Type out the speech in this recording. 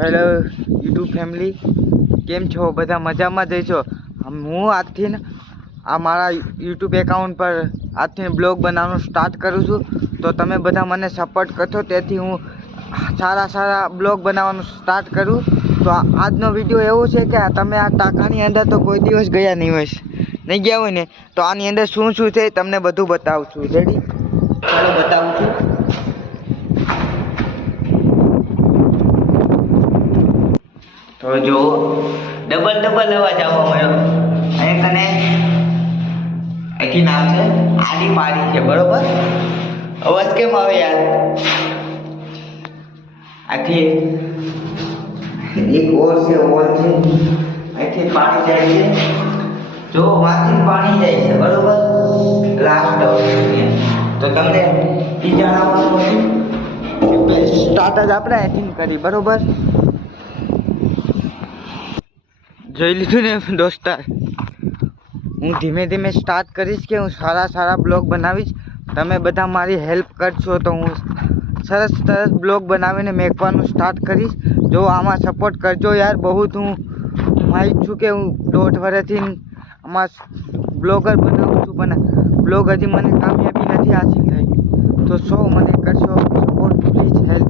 Hello YouTube family, કેમ છો? બધા મજામાં જ છો? હું આજથી ને આ મારા યુટ્યુબ એકાઉન્ટ પર આજથી બ્લોગ બનાવવાનું સ્ટાર્ટ કરું છું. તો તમે બધા મને સપોર્ટ કરશો, તેથી હું સારા બ્લોગ બનાવવાનું સ્ટાર્ટ કરું. તો આજનો વિડીયો એવો છે કે તમે આ ટાંકાની અંદર તો કોઈ દિવસ ગયા નહીં ગયા હોય ને, તો આની અંદર શું છે તમને બધું બતાવું છું. રેડી? ચાલો બતાવું છું. તો જો ડબલ અવાજ આવવા મળ્યો. અહીં કને અહીંથી નામ છે આડી પાડી છે, બરોબર? અવાજ કેમ આવે યાર? આથી એક ઓર છે, અહીંથી પાણી જાય છે. જો માંથી પાણી જાય છે, બરોબર? લાસ્ટ તો તમને એ જાણવાનું હતું. સ્ટાર્ટ જ આપણે અહીંથી કરી, બરોબર? જોઈ લીધું ને દોસ્તાર, હું ધીમે ધીમે સ્ટાર્ટ કરીશ કે હું સારા બ્લોગ બનાવીશ. તમે બધા મારી હેલ્પ કરશો તો હું સરસ બ્લોગ બનાવીને મેકવાનું સ્ટાર્ટ કરીશ. જો આમાં સપોર્ટ કરજો યાર. બહુ હું માહિત છું કે હું 1.5 વર્ષથી આમાં બ્લોગર બનાવું છું, પણ બ્લોગ હજી મને કામયાબી નથી હાસિલ થઈ. તો મને કરશો સપોર્ટ, પ્લીઝ હેલ્પ.